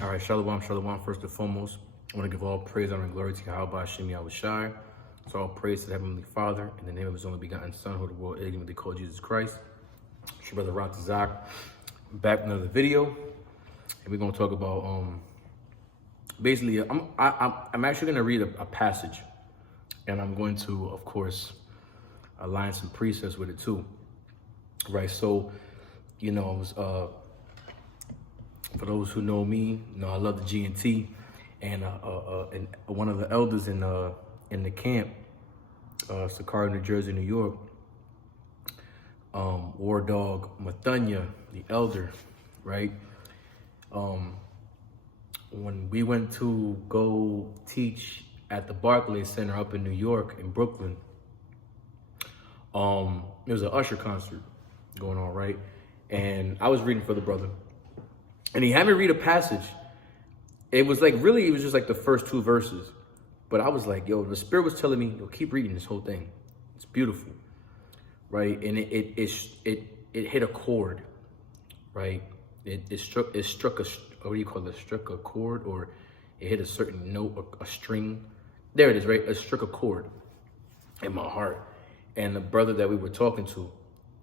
All right, shalom, shalom. First and foremost, I want to give all praise, honor, and glory to Yahweh Hashem Yahushai. So all praise to the Heavenly Father in the name of His only begotten Son, who the world ignorantly called Jesus Christ. It's your brother Ratazach, back with another video, and we're gonna talk about basically. I'm actually gonna read a passage, and I'm going to, of course, align some precepts with it too. Right. So, you know, I was for those who know me, you know I love the G&T, and one of the elders in the camp, SICARII, New Jersey, New York, War Dog Mathanya, the elder, right? When we went to go teach at the Barclays Center up in New York, in Brooklyn, there was an Usher concert going on, right? And I was reading for the brother. And he had me read a passage. It was like, really, it was just like the first two verses. But I was like, yo, the Spirit was telling me, yo, keep reading this whole thing. It's beautiful, right? And it hit a chord, right? It struck a, what do you call it? Struck a chord, or it hit a certain note, a string. There it is, right? It struck a chord in my heart. And the brother that we were talking to,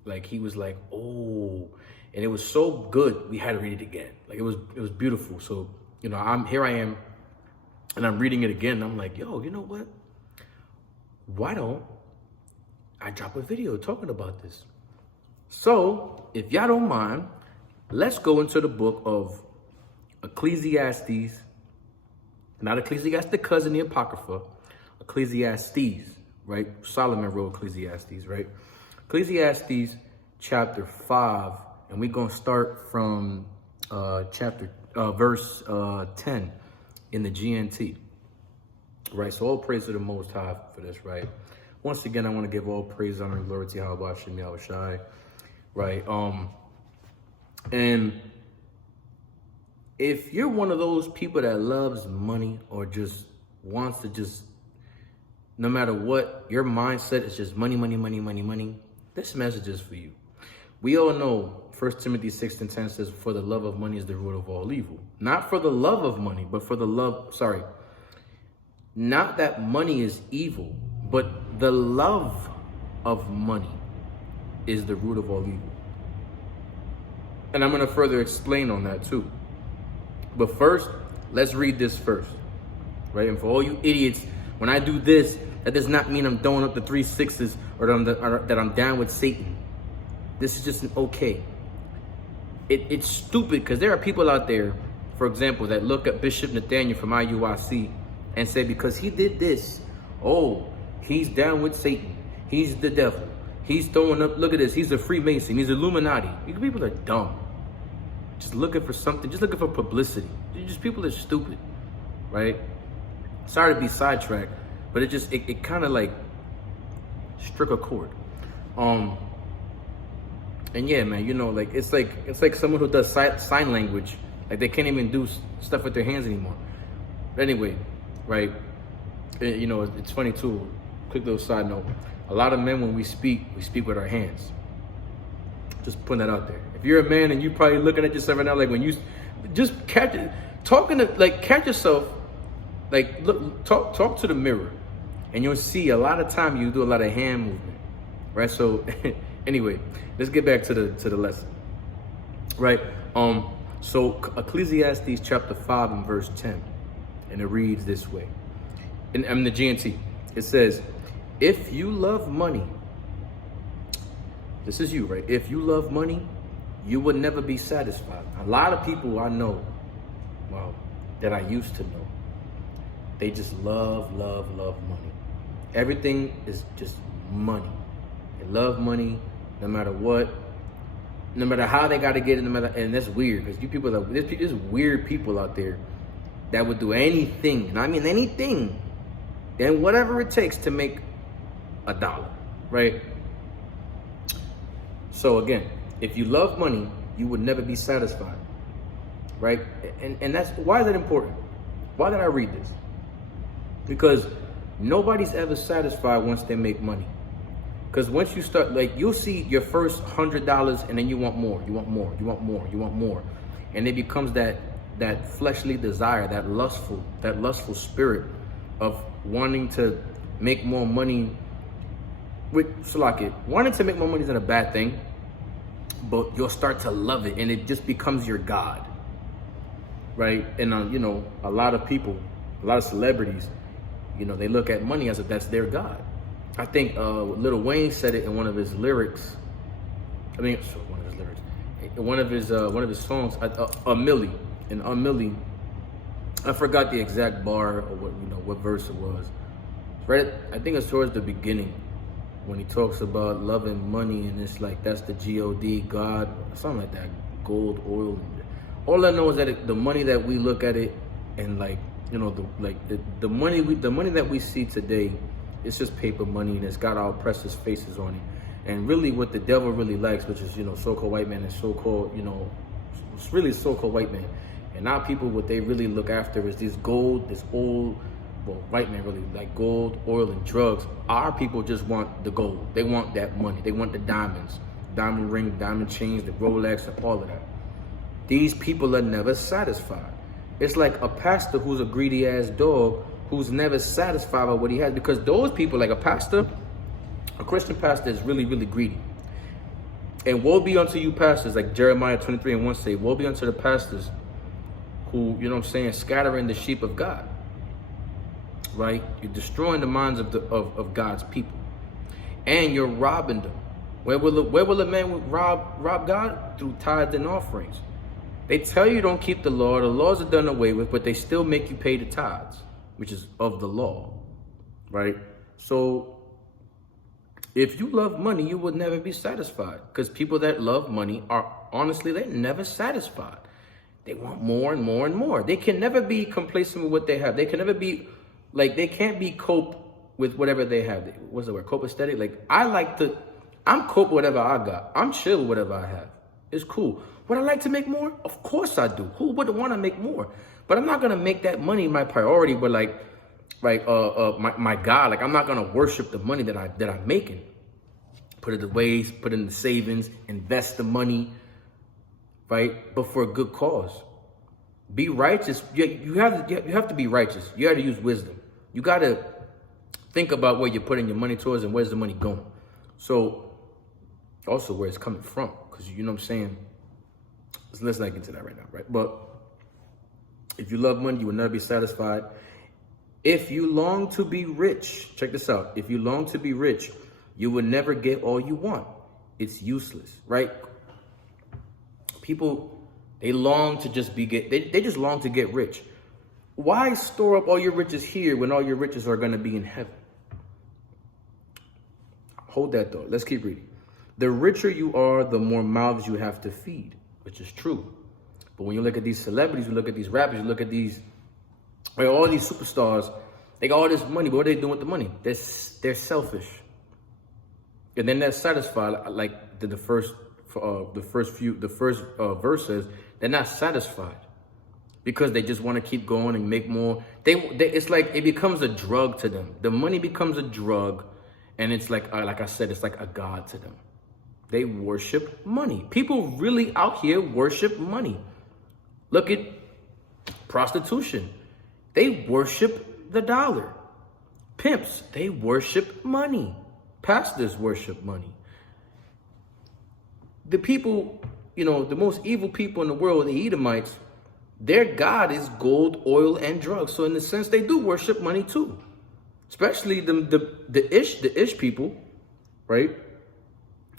like, he was like, oh. And it was so good, we had to read it again. Like, it was beautiful. So, you know, I am, and I'm reading it again. And I'm like, yo, you know what? Why don't I drop a video talking about this? So, if y'all don't mind, let's go into the book of Ecclesiastes, not Ecclesiasticus in the Apocrypha, Ecclesiastes, right? Solomon wrote Ecclesiastes, right? Ecclesiastes chapter 5. And we're going to start from verse 10 in the GNT, right? So all praise to the Most High for this, right? Once again, I want to give all praise, honor, and glory to Yahweh Hashem Yahushai, right? And if you're one of those people that loves money or just wants to no matter what, your mindset is just money, money, money, money, money, this message is for you. We all know 1 Timothy 6:10 says, for the love of money is the root of all evil. Not for the love of money, but for the love, not that money is evil, but the love of money is the root of all evil. And I'm going to further explain on that too. But first, let's read this first, right? And for all you idiots, when I do this, that does not mean I'm throwing up the 3 6s or that I'm down with Satan. This is just an okay. It's stupid because there are people out there, for example, that look at Bishop Nathaniel from IUIC and say, because he did this, oh, he's down with Satan. He's the devil. He's throwing up, look at this, he's a Freemason, he's Illuminati. You people are dumb. Just looking for something, just looking for publicity. Just people are stupid, right? Sorry to be sidetracked, but it kind of like struck a chord. And yeah, man, you know, like it's like someone who does sign language, like they can't even do stuff with their hands anymore. But anyway, right? You know, it's funny too. Quick little side note: a lot of men, when we speak with our hands. Just putting that out there. If you're a man and you're probably looking at yourself right now, like when you just catch yourself, like talk to the mirror, and you'll see a lot of time you do a lot of hand movement, right? So. Anyway, let's get back to the lesson, right? So Ecclesiastes chapter 5 and verse 10, and it reads this way. In the GNT, it says, if you love money, this is you, right? If you love money, you would never be satisfied. A lot of people I know, well, that I used to know, they just love money. Everything is just money. They love money. No matter what, no matter how they got to get it, and that's weird because there's weird people out there that would do anything, and I mean anything, and whatever it takes to make $1, right? So again, if you love money, you would never be satisfied, right? And that's why is that important? Why did I read this? Because nobody's ever satisfied once they make money. Because once you start, like, you'll see your first $100 and then you want more, you want more, you want more, you want more. And it becomes that that fleshly desire, that lustful spirit of wanting to make more money. Wanting to make more money isn't a bad thing, but you'll start to love it and it just becomes your God, right? And you know, a lot of people, a lot of celebrities, you know, they look at money as if that's their God. I think Lil Wayne said it in one of his lyrics. I mean, one of his lyrics, one of his songs, A Milli. In A Milli, I forgot the exact bar or what verse it was. Right, I think it's towards the beginning when he talks about loving money, and it's like that's the God, God, something like that, gold, oil. All I know is that the money that we look at it, and like, you know, the money that we see today, it's just paper money, and it's got our oppressors' faces on it. And really, what the devil really likes, which is, you know, so-called white man and so-called, you know, it's really so-called white man, and our people, what they really look after is this gold, this old. Well, white men really like gold, oil, and drugs. Our people just want the gold. They want that money. They want the diamonds, diamond ring, diamond chains, the Rolex, and all of that. These people are never satisfied. It's like a pastor who's a greedy ass dog who's never satisfied with what he has, because those people, like a pastor, a Christian pastor, is really, really greedy. And woe be unto you pastors, like Jeremiah 23:1 say, woe be unto the pastors who, you know what I'm saying, scattering the sheep of God. Right? You're destroying the minds of God's people, and you're robbing them. Where will a man rob God? Through tithes and offerings. They tell you don't keep the laws are done away with, but they still make you pay the tithes, which is of the law, right? So if you love money, you will never be satisfied, because people that love money are honestly, they're never satisfied. They want more and more and more. They can never be complacent with what they have. They can never be like, they can't be cope with whatever they have. What's the word? Copacetic? Like, I'm cope with whatever I got. I'm chill with whatever I have. It's cool. Would I like to make more? Of course I do. Who wouldn't want to make more? But I'm not going to make that money my priority, but my God, like, I'm not going to worship the money that I'm making. Put it away, put it in the savings, invest the money, right? But for a good cause. Be righteous. You have to be righteous. You have to use wisdom. You got to think about where you're putting your money towards and where's the money going. So also where it's coming from, because you know what I'm saying. Let's not get into that right now, right? But if you love money, you will never be satisfied. If you long to be rich, check this out. If you long to be rich, you will never get all you want. It's useless, right? People, they long to just they just long to get rich. Why store up all your riches here when all your riches are going to be in heaven? Hold that thought. Let's keep reading. The richer you are, the more mouths you have to feed, which is true. But when you look at these celebrities, you look at these rappers, you look at these, all these superstars, they got all this money, but what are they doing with the money? They're selfish. And then they're satisfied, like the first verse says, they're not satisfied because they just want to keep going and make more. It's like it becomes a drug to them. The money becomes a drug, and it's like I said, it's like a god to them. They worship money. People really out here worship money. Look at prostitution. They worship the dollar. Pimps, they worship money. Pastors worship money. The people, the most evil people in the world, the Edomites, their god is gold, oil, and drugs. So in a sense, they do worship money too. Especially the Ish people, right?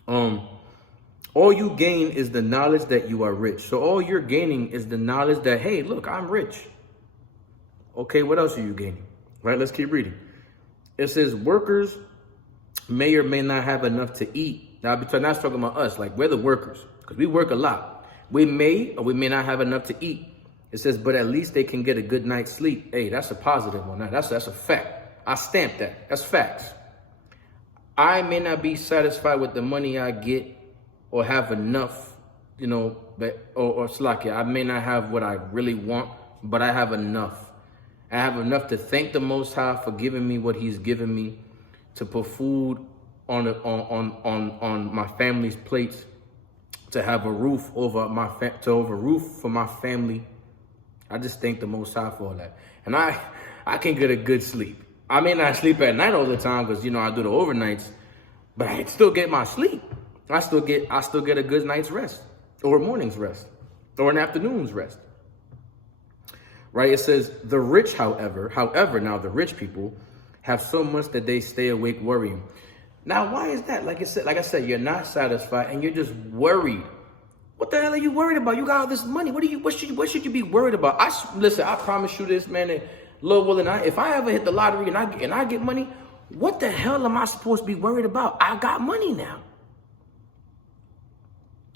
All you gain is the knowledge that you are rich. So all you're gaining is the knowledge that, hey, look, I'm rich. Okay, what else are you gaining? Right, let's keep reading. It says workers may or may not have enough to eat. Now, that's talking about us, like we're the workers, because we work a lot. We may or we may not have enough to eat. It says, but at least they can get a good night's sleep. Hey, that's a positive one. That's a fact. I stamp that. That's facts. I may not be satisfied with the money I get or have enough, or slack it. I may not have what I really want, but I have enough. I have enough to thank the Most High for giving me what He's given me, to put food on my family's plates, to have a roof over roof for my family, I just thank the Most High for all that. And I can get a good sleep. I may not sleep at night all the time because, you know, I do the overnights, but I still get my sleep. I still get a good night's rest, or a morning's rest, or an afternoon's rest. Right? It says the rich, however, now the rich people have so much that they stay awake worrying. Now, why is that? Like I said, you're not satisfied and you're just worried. What the hell are you worried about? You got all this money. What should you be worried about? Listen, I promise you this, man. That Lord willing, if I ever hit the lottery and I get money, what the hell am I supposed to be worried about? I got money now.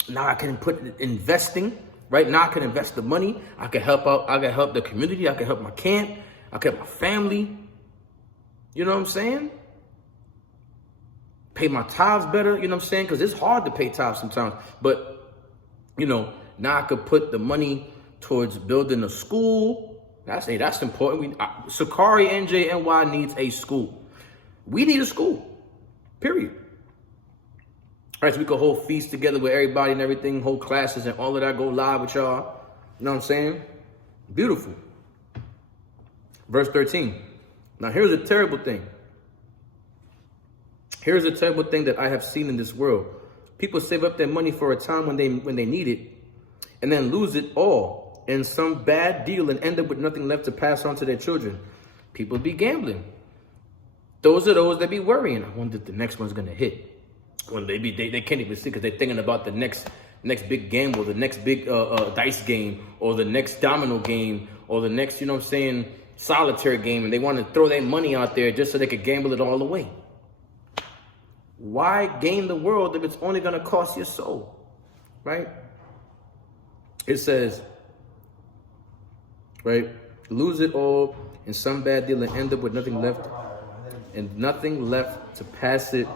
Now I can put it investing, right? Now I can invest the money. I can help out. I can help the community. I can help my camp. I can help my family. You know what I'm saying? Pay my tithes better. You know what I'm saying? Because it's hard to pay tithes sometimes. But, you know, now I could put the money towards building a school. That's important. SICARII NJNY needs a school. We need a school. Period. All right, so we could hold feasts together with everybody and everything, hold classes and all of that, go live with y'all. You know what I'm saying? Beautiful. Verse 13. Now, here's a terrible thing. Here's a terrible thing that I have seen in this world. People save up their money for a time when they need it, and then lose it all in some bad deal and end up with nothing left to pass on to their children. People be gambling. Those are those that be worrying. I wonder if the next one's gonna hit. When they can't even see because they're thinking about the next big gamble, the next big dice game, or the next domino game, or the next, you know what I'm saying, solitaire game, and they want to throw their money out there just so they could gamble it all away. Why gain the world if it's only going to cost your soul, right? It says, right, lose it all in some bad deal and end up with nothing left to pass it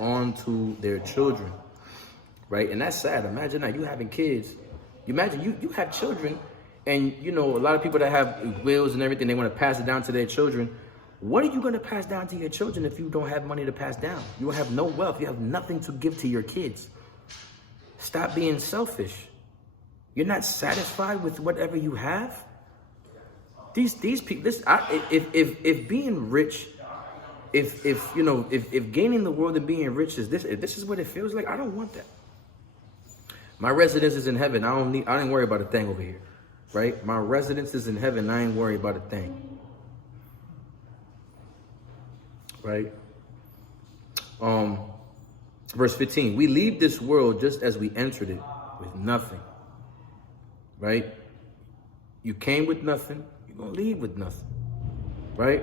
on to their children, right? And that's sad. Imagine that you having kids. You imagine you have children, and you know a lot of people that have wills and everything, they want to pass it down to their children. What are you going to pass down to your children if you don't have money to pass down? You have no wealth. You have nothing to give to your kids. Stop being selfish. You're not satisfied with whatever you have. These people. If being rich, if gaining the world and being rich is this, if this is what it feels like, I don't want that. My residence is in heaven. I ain't worry about a thing over here, right? My residence is in heaven. I ain't worry about a thing. Right? Verse 15, we leave this world just as we entered it with nothing. Right? You came with nothing, you're going to leave with nothing. Right?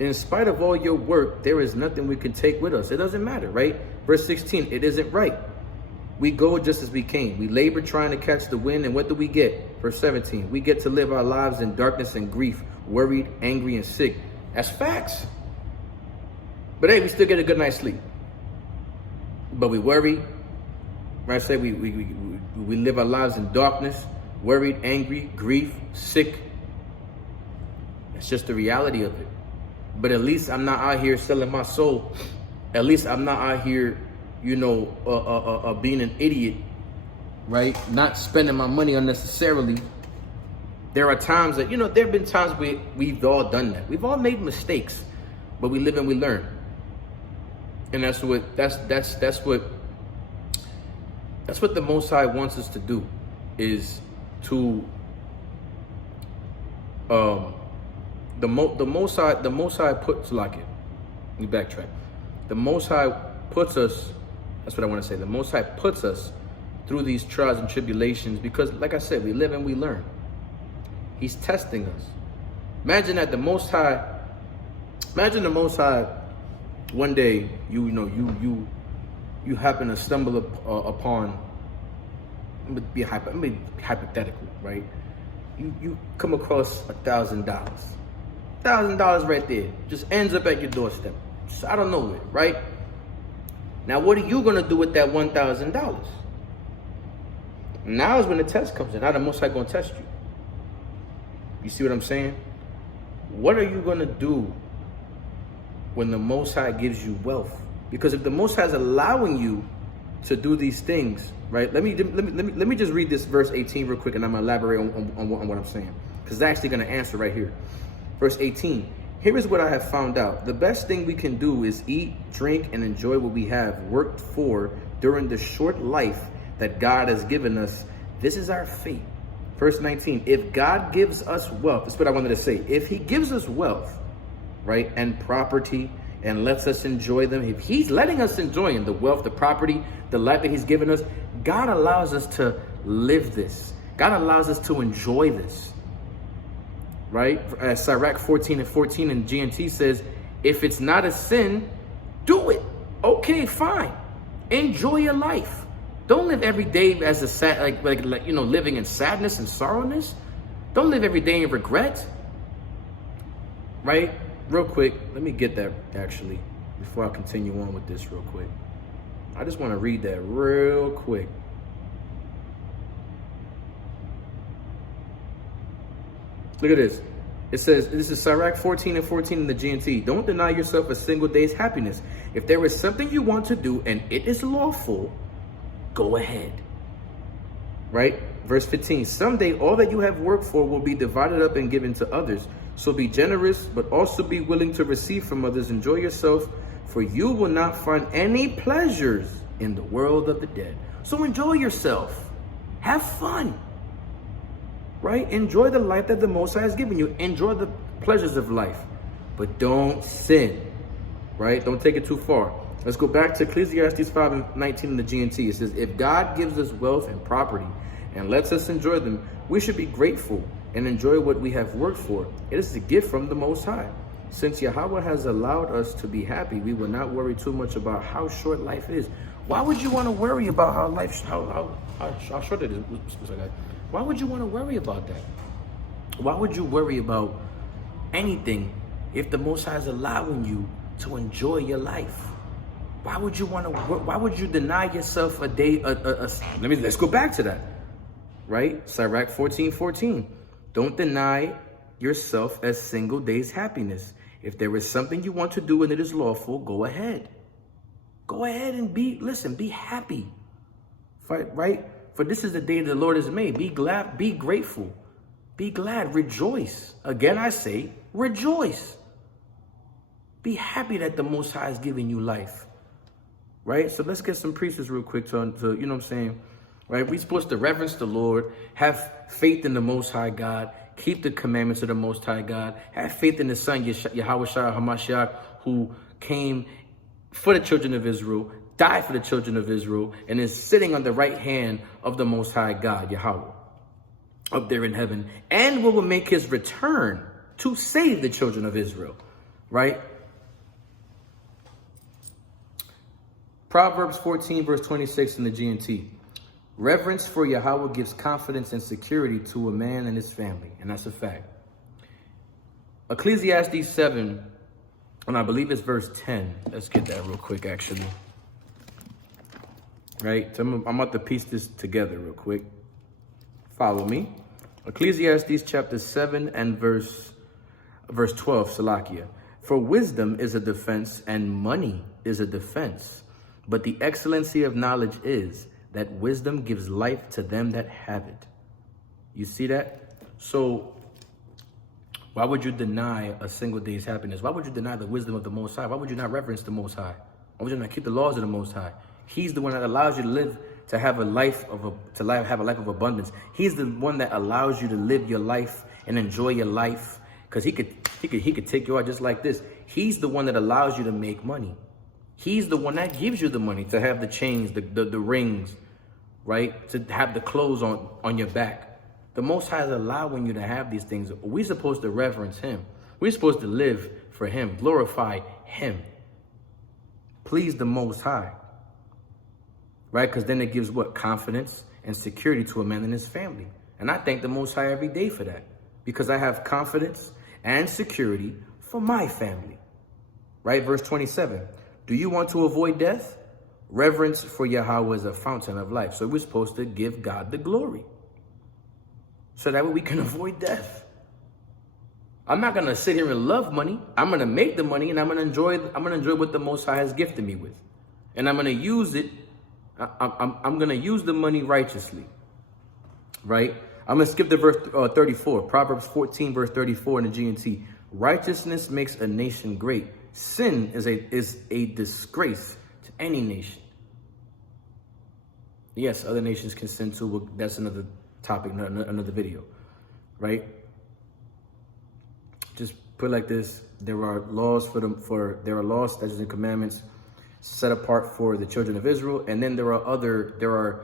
In spite of all your work, there is nothing we can take with us. It doesn't matter, right? Verse 16, it isn't right. We go just as we came. We labor trying to catch the wind, and what do we get? Verse 17, we get to live our lives in darkness and grief, worried, angry, and sick. That's facts. But hey, we still get a good night's sleep. But we worry. Right? I say we live our lives in darkness, worried, angry, grief, sick. It's just the reality of it. But at least I'm not out here selling my soul. At least I'm not out here, being an idiot, right? Not spending my money unnecessarily. There are times that, there have been times we've all done that. We've all made mistakes, but we live and we learn. And that's what the Most High wants us to do, is to the Most High puts, like it. Let me backtrack. The Most High puts us. That's what I want to say. The Most High puts us through these trials and tribulations because, like I said, we live and we learn. He's testing us. Imagine that the Most High. Imagine the Most High. One day, you happen to stumble upon. I'm gonna be hypothetical, right? You come across $1,000. $1,000 right there, just ends up at your doorstep, just out of nowhere, right? Now, what are you gonna do with that $1,000? Now is when the test comes in. Now the Most High gonna test you. You see what I'm saying? What are you gonna do when the Most High gives you wealth? Because if the Most High is allowing you to do these things, right? Let me just read this verse 18 real quick, and I'm gonna elaborate on what I'm saying, because it's actually gonna answer right here. Verse 18. Here is what I have found out. The best thing we can do is eat, drink, and enjoy what we have worked for during the short life that God has given us. This is our fate. Verse 19. If God gives us wealth, that's what I wanted to say. If he gives us wealth, right, and property, and lets us enjoy them, if he's letting us enjoy the wealth, the property, the life that he's given us, God allows us to live this. God allows us to enjoy this. Right? SICARII 14:14 in GNT says, if it's not a sin, do it. Okay, fine. Enjoy your life. Don't live every day as a sad, like living in sadness and sorrowness. Don't live every day in regret. Right? Real quick, let me get that actually before I continue on with this real quick. I just want to read that real quick. Look at this. It says, this is SICARII 14:14 in the GNT. Don't deny yourself a single day's happiness. If there is something you want to do and it is lawful, go ahead. Right? Verse 15. Someday all that you have worked for will be divided up and given to others. So be generous, but also be willing to receive from others. Enjoy yourself, for you will not find any pleasures in the world of the dead. So enjoy yourself. Have fun. Right? Enjoy the life that the Most High has given you. Enjoy the pleasures of life, but don't sin. Right? Don't take it too far. Let's go back to Ecclesiastes 5:19 in the GNT. It says, if God gives us wealth and property and lets us enjoy them, we should be grateful and enjoy what we have worked for. It is a gift from the Most High. Since Yahweh has allowed us to be happy, we will not worry too much about how short life is. Why would you want to worry about how short it is? Why would you want to worry about that? Why would you worry about anything if the Most High is allowing you to enjoy your life? Why would you want to? Why would you deny yourself a day? Let's go back to that. Right? SICARII 14:14. Don't deny yourself a single day's happiness. If there is something you want to do and it is lawful, go ahead. Go ahead and be happy. Right? For this is the day the Lord has made. Be glad, be grateful, be glad, rejoice. Again, I say, rejoice. Be happy that the Most High is giving you life. Right? So let's get some precepts real quick to you know what I'm saying? Right? We're supposed to reverence the Lord, have faith in the Most High God, keep the commandments of the Most High God, have faith in the Son, Yahweh Shai HaMashiach, who came for the children of Israel, died for the children of Israel, and is sitting on the right hand of the Most High God, Yahweh, up there in heaven, and will make his return to save the children of Israel, right? Proverbs 14, verse 26 in the GNT. Reverence for Yahweh gives confidence and security to a man and his family, and that's a fact. Ecclesiastes 7, and I believe it's verse 10. Let's get that real quick, actually. Right? So I'm about to piece this together real quick. Follow me. Ecclesiastes chapter 7 and verse 12, Salakia. For wisdom is a defense and money is a defense. But the excellency of knowledge is that wisdom gives life to them that have it. You see that? So why would you deny a single day's happiness? Why would you deny the wisdom of the Most High? Why would you not reverence the Most High? Why would you not keep the laws of the Most High? He's the one that allows you to live, to have a life of abundance. He's the one that allows you to live your life and enjoy your life, because he could take you out just like this. He's the one that allows you to make money. He's the one that gives you the money to have the chains, the rings, right? To have the clothes on your back. The Most High is allowing you to have these things. We're supposed to reverence him. We're supposed to live for him, glorify him, please the Most High, right? Because then it gives what? Confidence and security to a man and his family. And I thank the Most High every day for that, because I have confidence and security for my family, right? Verse 27. Do you want to avoid death? Reverence for Yahweh is a fountain of life. So we're supposed to give God the glory, so that way we can avoid death. I'm not going to sit here and love money. I'm going to make the money, and I'm going to enjoy what the Most High has gifted me with. And I'm going to use it. I'm going to use the money righteously, right? I'm going to skip to verse 34. Proverbs 14, verse 34 in the GNT. Righteousness makes a nation great. Sin is a disgrace to any nation. Yes, other nations can sin too, but that's another topic, another video, right? Just put it like this: there are laws there are laws, statutes, and commandments set apart for the children of Israel, and then there are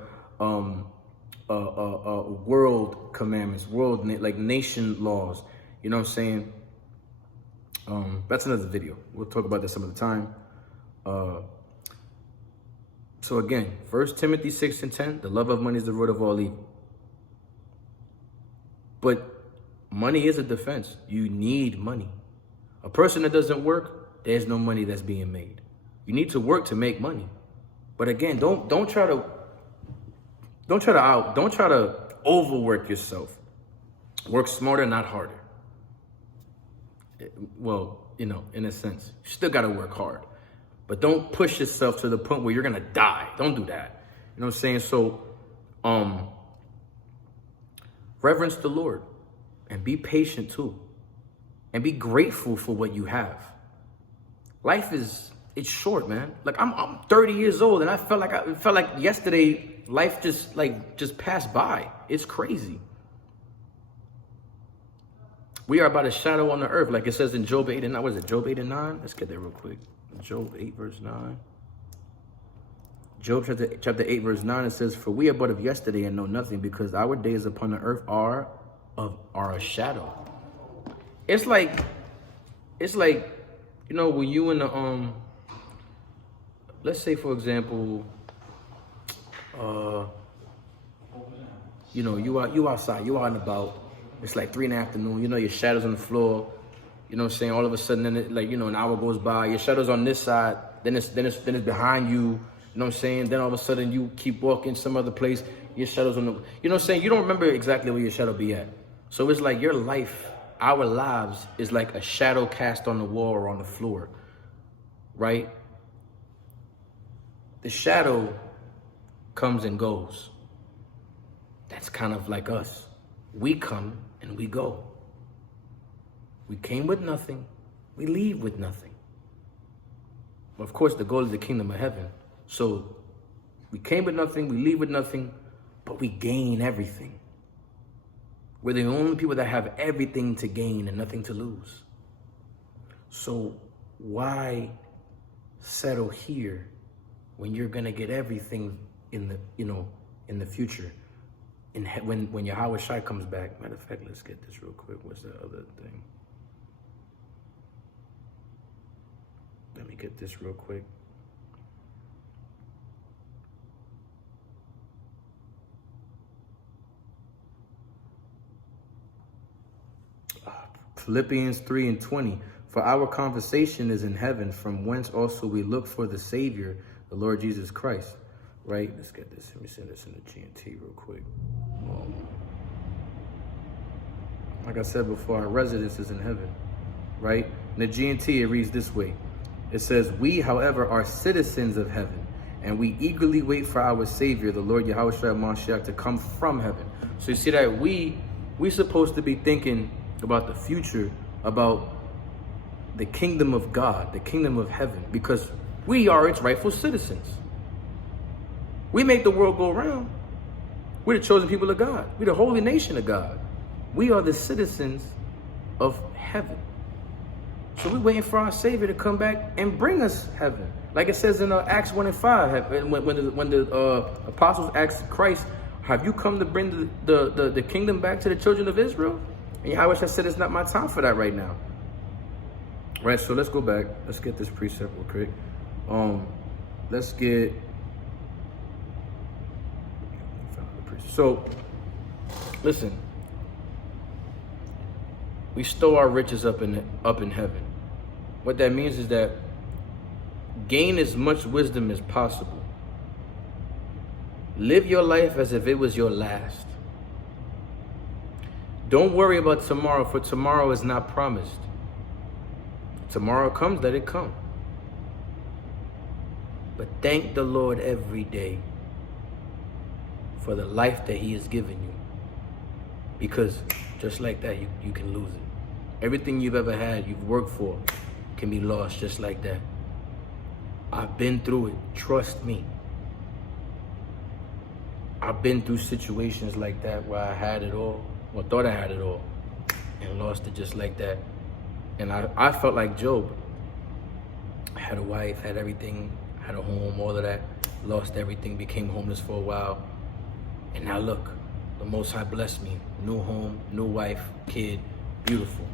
world commandments, like nation laws. You know what I'm saying? That's another video. We'll talk about that some other time. So again, 1 Timothy 6:10, the love of money is the root of all evil. But money is a defense. You need money. A person that doesn't work, there's no money that's being made. You need to work to make money. But again, don't try to overwork yourself. Work smarter, not harder. Well, you know, in a sense, you still got to work hard. But don't push yourself to the point where you're going to die. Don't do that. You know what I'm saying? So, reverence the Lord and be patient too. And be grateful for what you have. Life it's short, man. Like I'm 30 years old and I felt like yesterday life just passed by. It's crazy. We are about a shadow on the earth, like it says in Job 8 and 9. What is it, Job 8 and 9? Let's get there real quick. Job 8, verse 9. Job chapter 8, verse 9, it says, "For we are but of yesterday and know nothing, because our days upon the earth are a shadow." It's like, you know, when you in the, let's say, for example, you know, you outside, you out and about. It's like 3 in the afternoon. You know, your shadow's on the floor. You know what I'm saying? All of a sudden, then an hour goes by. Your shadow's on this side. Then it's behind you. You know what I'm saying? Then all of a sudden, you keep walking some other place. Your shadow's on the. You know what I'm saying? You don't remember exactly where your shadow be at. So it's like your life, our lives, is like a shadow cast on the wall or on the floor, right? The shadow comes and goes. That's kind of like us. We come and we go. We came with nothing. We leave with nothing. Of course, the goal is the kingdom of heaven. So we came with nothing, we leave with nothing, but we gain everything. We're the only people that have everything to gain and nothing to lose. So why settle here when you're gonna get everything in the future? When Yahweh Shai comes back. Matter of fact, let's get this real quick. What's the other thing? Let me get this real quick. Philippians 3:20. For our conversation is in heaven, from whence also we look for the Savior, the Lord Jesus Christ. Right? Let's get this. Let me send this in the GNT real quick. Like I said before, our residence is in heaven. Right? In the GNT, it reads this way. It says, "We, however, are citizens of heaven, and we eagerly wait for our Savior, the Lord Yahushua Mashiach, to come from heaven." So you see that we supposed to be thinking about the future, about the kingdom of God, the kingdom of heaven, because we are its rightful citizens. We make the world go around. We're the chosen people of God. We're the holy nation of God. We are the citizens of heaven. So we're waiting for our Savior to come back and bring us heaven. Like it says in Acts 1 and 5, when the apostles asked Christ, "Have you come to bring the kingdom back to the children of Israel?" And Yahweh said, "It's not my time for that right now." Right, so let's go back. Let's get this precept real quick. Let's get... So, listen. We store our riches up in heaven. What that means is that gain as much wisdom as possible. Live your life as if it was your last. Don't worry about tomorrow, for tomorrow is not promised. Tomorrow comes, let it come. But thank the Lord every day for the life that he has given you. Because just like that, you can lose it. Everything you've ever had, you've worked for, can be lost just like that. I've been through it. Trust me. I've been through situations like that where I had it all, or thought I had it all, and lost it just like that. And I felt like Job. I had a wife, had everything, had a home, all of that. Lost everything, became homeless for a while. And now look, the Most High blessed me. New home, new wife, kid, beautiful.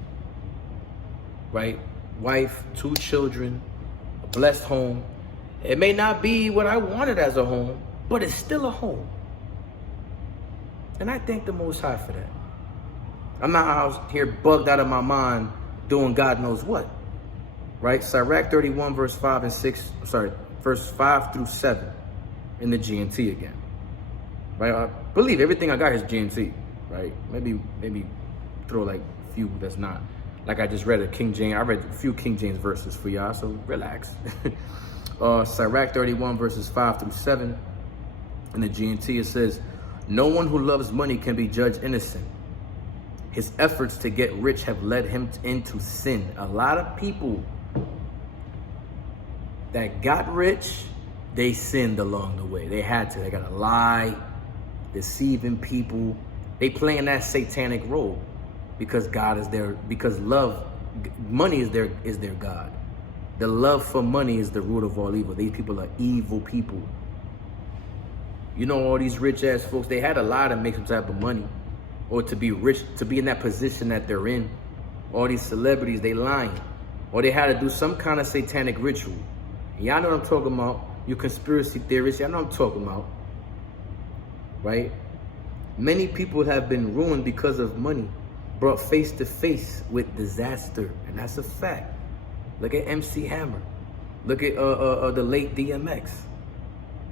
Right? Wife, 2 children, a blessed home. It may not be what I wanted as a home, but it's still a home. And I thank the Most High for that. I'm not out here bugged out of my mind doing God knows what. Right? Sirach 31 verse 5 and 6, verse 5 through 7 in the GNT again. Right? I believe everything I got is GNT, right? Maybe throw like a few that's not. Like I just read a King James, I read a few King James verses for y'all, so relax. Sirach 31 verses 5 through 7 in the GNT, it says, no one who loves money can be judged innocent. His efforts to get rich have led him into sin. A lot of people that got rich, they sinned along the way. They had to. They got to lie, deceiving people. They playing that satanic role because God is their, because love, money is their God. The love for money is the root of all evil. These people are evil people. You know, all these rich ass folks, they had to lie to make some type of money or to be rich, to be in that position that they're in. All these celebrities, they lying. Or they had to do some kind of satanic ritual. Y'all know what I'm talking about. You conspiracy theorists, y'all know what I'm talking about. Right? Many people have been ruined because of money, brought face to face with disaster. And that's a fact. Look at MC Hammer. Look at the late DMX.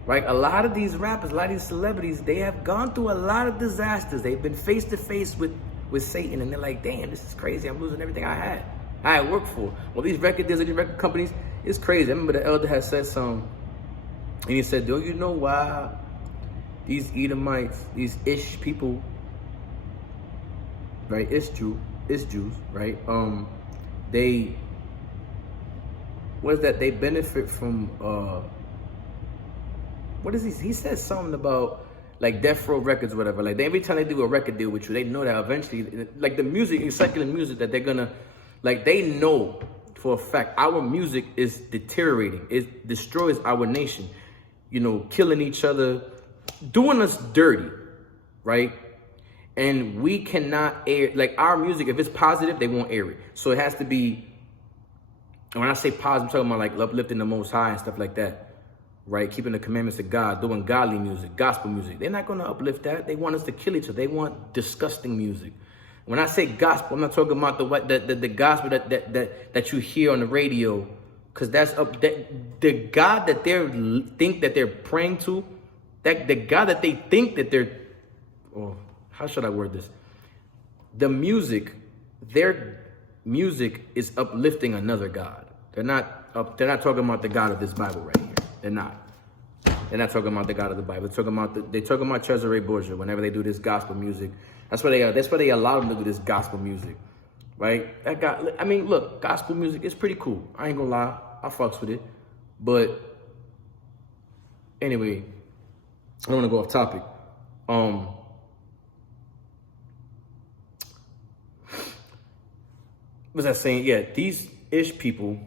Right? A lot of these rappers, a lot of these celebrities, they have gone through a lot of disasters. They've been face to face with Satan, and they're like, damn, this is crazy. I'm losing everything I had worked for. Well, these record deals, these record companies, it's crazy. I remember the elder had said something, and he said, do you know why these Edomites, these Ish people, right, Ish Jews, right, they, what is that, they benefit from, what is he said something about like Death Row Records or whatever. Like every time they do a record deal with you, they know that eventually, like the music, secular music, that they're gonna, like they know for a fact our music is deteriorating. It destroys our nation. You know, killing each other, doing us dirty, right? And we cannot air, like our music, if it's positive, they won't air it. So it has to be, and when I say positive, I'm talking about like uplifting the Most High and stuff like that. Right, keeping the commandments of God, doing godly music, gospel music. They're not going to uplift that. They want us to kill each other. They want disgusting music. When I say gospel, I'm not talking about the gospel that you hear on the radio, because that's the God that they think that they're praying to, that the God that they think that they're, oh, how should I word this? The music, their music is uplifting another God. They're not talking about the God of this Bible right here. They're not. They're not talking about the God of the Bible. They're talking about Cesare Borgia whenever they do this gospel music. That's why they allow them to do this gospel music, right? That guy, I mean, look, gospel music is pretty cool. I ain't gonna lie, I fucks with it. But anyway, I don't want to go off topic. What was I saying? Yeah, these Ish people,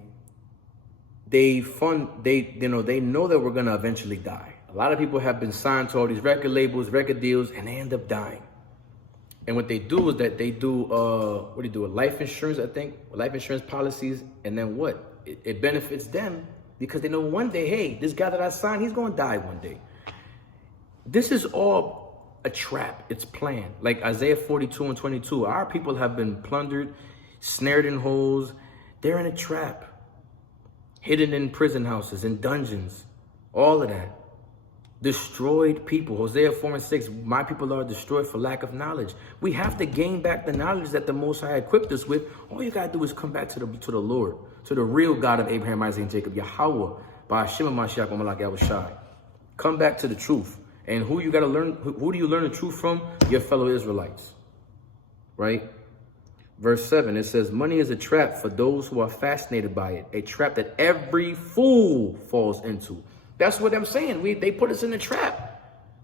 they know that we're gonna eventually die. A lot of people have been signed to all these record labels, record deals, and they end up dying. And what they do is that they do a life insurance, I think, life insurance policies, and then what? It benefits them because they know one day, hey, this guy that I signed, he's gonna die one day. This is all a trap. It's planned. Like Isaiah 42 and 22, our people have been plundered, snared in holes. They're in a trap. Hidden in prison houses, in dungeons, all of that. Destroyed people. Hosea 4 and 6, my people are destroyed for lack of knowledge. We have to gain back the knowledge that the Most High equipped us with. All you gotta do is come back to the Lord, to the real God of Abraham, Isaac, and Jacob, Yahweh, by Hashem Mashiach, Malak Yahushai. Come back to the truth. And who you got to learn, who do you learn the truth from? Your fellow Israelites, right? Verse 7, it says, money is a trap for those who are fascinated by it, a trap that every fool falls into. That's what I'm saying. They put us in a trap.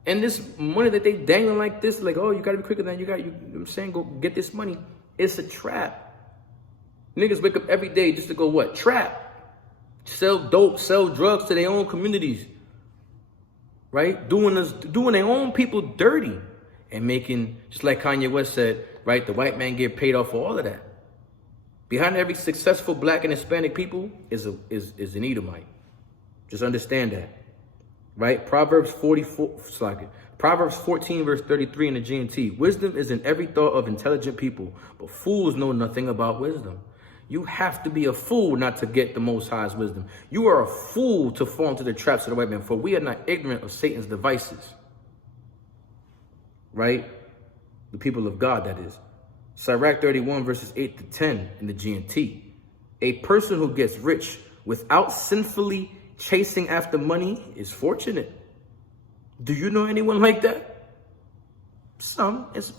And this money that they dangling like this, like, oh, you got to be quicker than you know what I'm saying, go get this money. It's a trap. Niggas wake up every day just to go what? Trap. Sell dope, sell drugs to their own communities. Right? Doing their own people dirty. And making, just like Kanye West said, right? The white man get paid off for all of that. Behind every successful black and Hispanic people is an Edomite. Just understand that. Right? Proverbs 14 verse 33 in the GNT. Wisdom is in every thought of intelligent people, but fools know nothing about wisdom. You have to be a fool not to get the Most High's wisdom. You are a fool to fall into the traps of the white man, for we are not ignorant of Satan's devices. Right? The people of God, that is. Sirach 31 verses 8 to 10 in the GNT. A person who gets rich without sinfully chasing after money is fortunate. Do you know anyone like that? Some. It's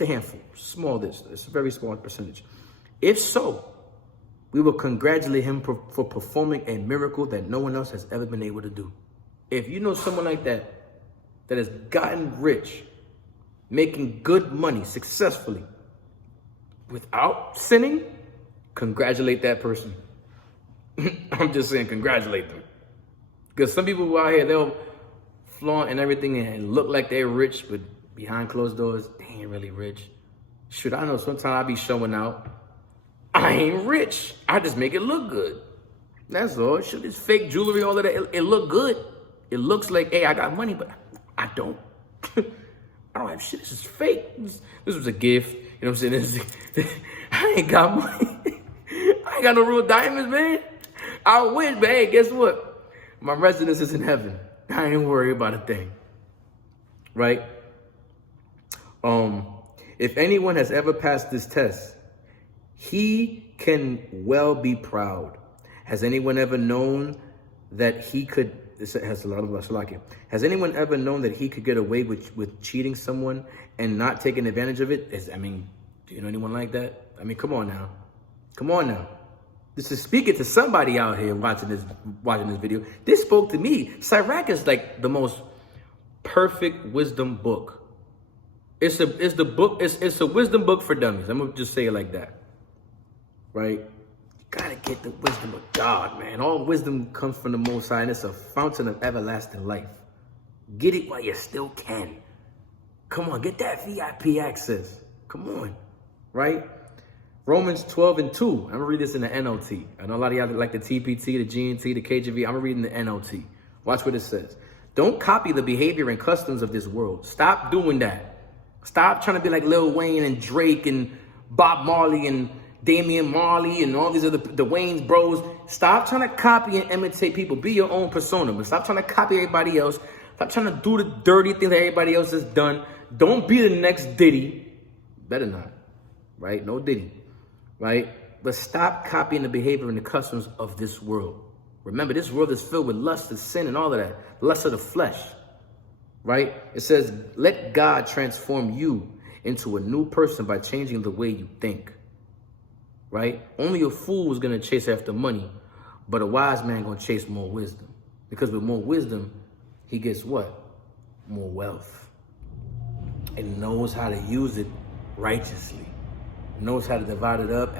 a handful. Small this. It's a very small percentage. If so, we will congratulate him for performing a miracle that no one else has ever been able to do. If you know someone like that has gotten rich, making good money successfully, without sinning, congratulate that person. I'm just saying, congratulate them. Because some people out here, they'll flaunt and everything and look like they're rich, but behind closed doors, they ain't really rich. Shoot, I know sometimes I be showing out. I ain't rich. I just make it look good. That's all. Shoot, it's fake jewelry, all of that. It look good. It looks like, hey, I got money, but I don't. I don't have shit. This is fake. This was a gift. You know what I'm saying? I ain't got money. I ain't got no real diamonds, man. I wish, but hey, guess what? My residence is in heaven. I ain't worried about a thing. Right? If anyone has ever passed this test, he can well be proud. Has anyone ever known that he could, has anyone ever known that he could get away with cheating someone and not taking advantage of it? Do you know anyone like that? I mean, come on now. Come on now. This is speaking to somebody out here watching this video. This spoke to me. Sirach is like the most perfect wisdom book. It's a wisdom book for dummies. I'm gonna just say it like that. Right? You gotta get the wisdom of God, man. All wisdom comes from the Most High, and it's a fountain of everlasting life. Get it while you still can. Come on, get that VIP access. Come on, right? Romans 12:2. I'm gonna read this in the NLT. I know a lot of y'all like the TPT, the GNT, the KJV. I'm reading the NLT. Watch what it says. Don't copy the behavior and customs of this world. Stop doing that. Stop trying to be like Lil Wayne and Drake and Bob Marley and Damian Marley and all these other, the Wayne's bros. Stop trying to copy and imitate people. Be your own persona, but stop trying to copy everybody else. Stop trying to do the dirty things that everybody else has done. Don't be the next Diddy. Better not, right? No Diddy, right? But stop copying the behavior and the customs of this world. Remember, this world is filled with lust and sin and all of that. Lust of the flesh, right? It says, let God transform you into a new person by changing the way you think. Right? Only a fool is going to chase after money, but a wise man going to chase more wisdom. Because with more wisdom, he gets what? More wealth. And knows how to use it righteously. Knows how to divide it up.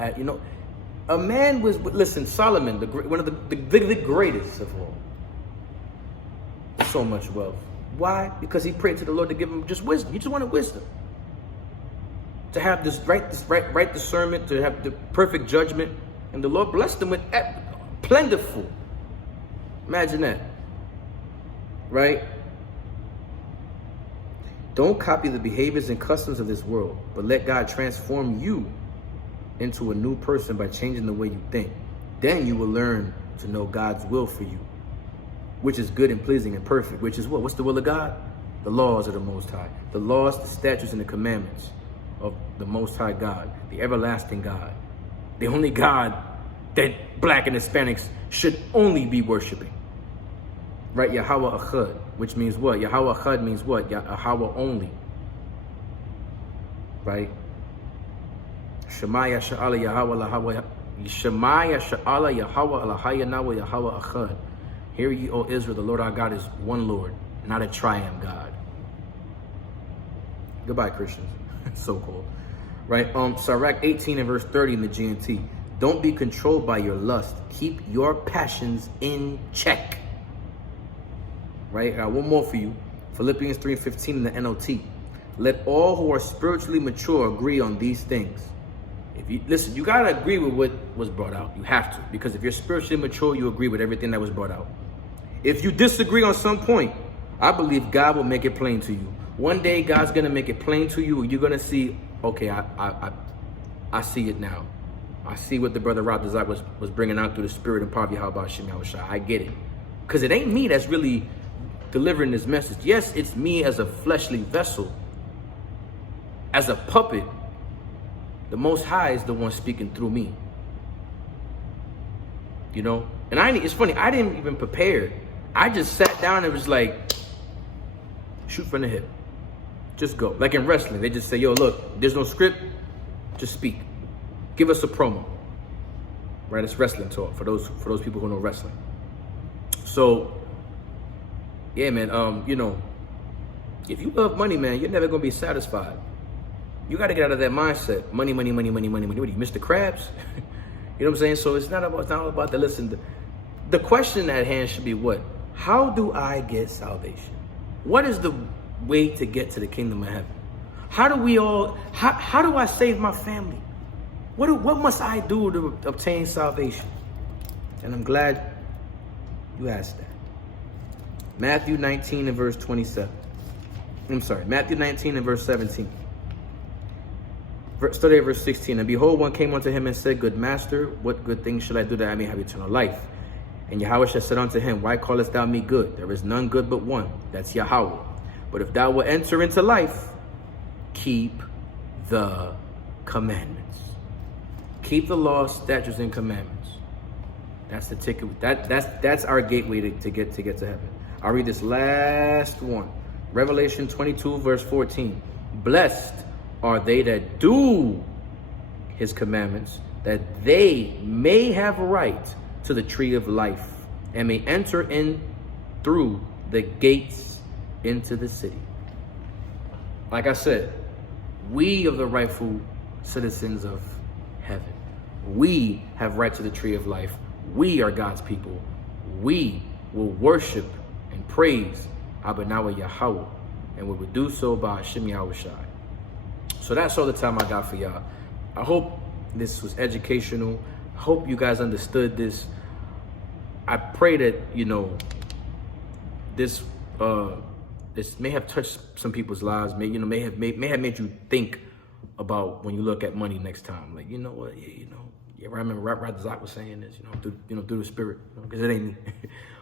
A man was, listen, Solomon, one of the greatest of all. So much wealth. Why? Because he prayed to the Lord to give him just wisdom. He just wanted wisdom. To have this right discernment, to have the perfect judgment. And the Lord blessed him with plentiful. Imagine that. Right? Don't copy the behaviors and customs of this world, but let God transform you into a new person by changing the way you think. Then you will learn to know God's will for you, which is good and pleasing and perfect, which is what? What's the will of God? The laws of the Most High. The laws, the statutes, and the commandments of the Most High God, the everlasting God, the only God that Black and Hispanics should only be worshiping. right? Yahweh Echad, which means what? Yahweh Echad means what? Yahweh only, right? Shema Yasha'ala Yahweh Shema Yasha'ala Yahweh Alahayanawa Yahweh Echad. Hear ye, O Israel, the Lord our God is one Lord, not a triune God. Goodbye, Christians. So cool. Right? Sirach 18 and verse 30 in the GNT. Don't be controlled by your lust. Keep your passions in check. Right? I got one more for you. Philippians 3:15 in the NLT. Let all who are spiritually mature agree on these things. If you listen, you gotta agree with what was brought out. You have to, because if you're spiritually mature, you agree with everything that was brought out. If you disagree on some point, I believe God will make it plain to you. One day, God's gonna make it plain to you. You're gonna see, okay, I see it now. I see what the brother Ratazach was bringing out through the spirit and power of Yahweh Shem Yahushua. I get it, because it ain't me that's really delivering this message. Yes, it's me as a fleshly vessel, as a puppet. The Most High is the one speaking through me. You know, and it's funny. I didn't even prepare. I just sat down and was like, shoot from the hip. Just go. Like in wrestling, they just say, yo, look, there's no script. Just speak. Give us a promo. Right? It's wrestling talk for those people who know wrestling. So, yeah, man. You know, if you love money, man, you're never gonna be satisfied. You got to get out of that mindset. Money, money, money, money, money, money. What are you, Mr. Krabs? You know what I'm saying? So it's not all about the listen. The question at hand should be what? How do I get salvation? What is the way to get to the kingdom of heaven? How do I save my family? What must I do to obtain salvation? And I'm glad you asked that. Matthew 19 and verse 27. I'm sorry, Matthew 19 and verse 17. Study verse 16. And behold, one came unto him and said, Good master, what good thing shall I do that I may have eternal life? And Yahweh said unto him, Why callest thou me good? There is none good but one, that's Yahweh. But if thou wilt enter into life, keep the commandments. Keep the law, statutes, and commandments. That's the ticket. That's our gateway to get to heaven. I'll read this last one. Revelation 22, verse 14. Blessed are they that do his commandments, that they may have right to the tree of life and may enter in through the gates into the city. Like I said, we are the rightful citizens of heaven. We have right to the tree of life. We are God's people. We will worship and praise Abanawa Yahweh, and we will do so by Hashem Yahushai. So that's all the time I got for y'all. I hope this was educational. I hope you guys understood this. I pray that, you know, this may have touched some people's lives. May have made you think about when you look at money next time. Like, you know what? Yeah, I remember Ratazach was saying this. Through the spirit, because it ain't me,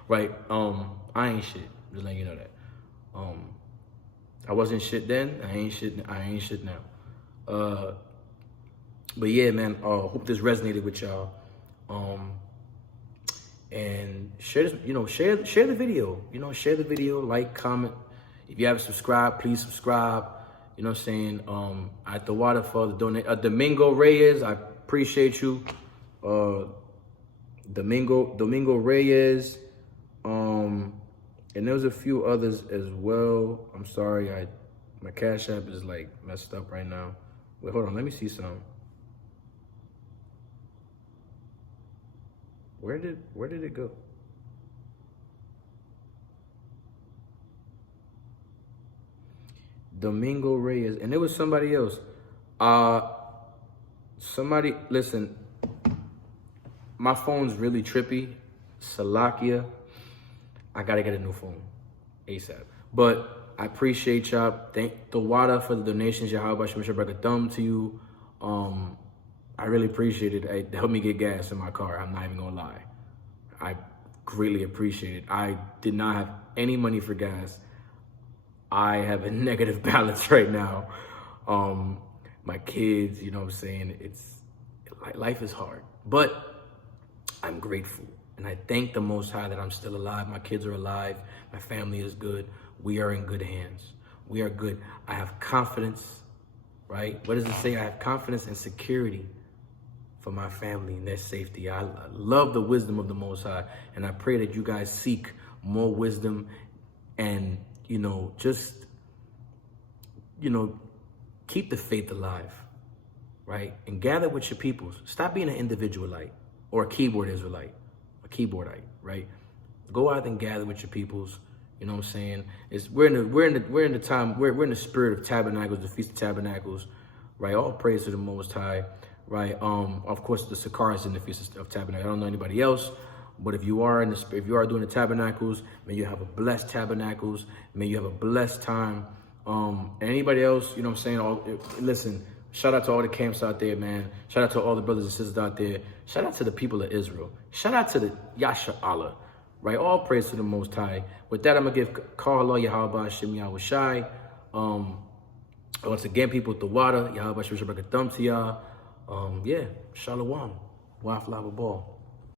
right? I ain't shit. Just letting you know that. I wasn't shit then. I ain't shit now. But yeah, man. Hope this resonated with y'all. And share this. Share the video. Share the video. Like, comment. If you haven't subscribed, please subscribe. You know what I'm saying? At the water for the donate. Domingo Reyes, I appreciate you. Domingo Reyes. And there was a few others as well. I'm sorry, my Cash App is like messed up right now. Wait, hold on, let me see some. Where did it go? Domingo Reyes, and there was somebody else. Listen, my phone's really trippy. Salakia. I gotta get a new phone ASAP. But I appreciate y'all. Thank the water for the donations. Yahweh Shem break a thumb to you. I really appreciate it. It helped me get gas in my car. I'm not even gonna lie. I greatly appreciate it. I did not have any money for gas. I have a negative balance right now. My kids, you know what I'm saying? Life is hard, but I'm grateful. And I thank the Most High that I'm still alive. My kids are alive. My family is good. We are in good hands. We are good. I have confidence, right? What does it say? I have confidence and security for my family and their safety. I love the wisdom of the Most High. And I pray that you guys seek more wisdom and, just, keep the faith alive, right? And gather with your peoples. Stop being an individualite or a keyboard Israelite, a keyboardite, right? Go out and gather with your peoples. You know what I'm saying? We're in the spirit of tabernacles, the Feast of Tabernacles, right? All praise to the Most High, right? Of course, the SICARII is in the Feast of Tabernacles. I don't know anybody else, but if you are doing the tabernacles, may you have a blessed tabernacles. May you have a blessed time. And anybody else, you know what I'm saying? Listen, shout out to all the camps out there, man. Shout out to all the brothers and sisters out there. Shout out to the people of Israel. Shout out to the Yasha Allah, right? All praise to the Most High. With that, I'm going to give Kala Yahweh Shem Yahweh Shai. Once again, people with the water, Yahweh Shem Shabbat Thumb to y'all. Yeah, Shalom. Waflava Ball.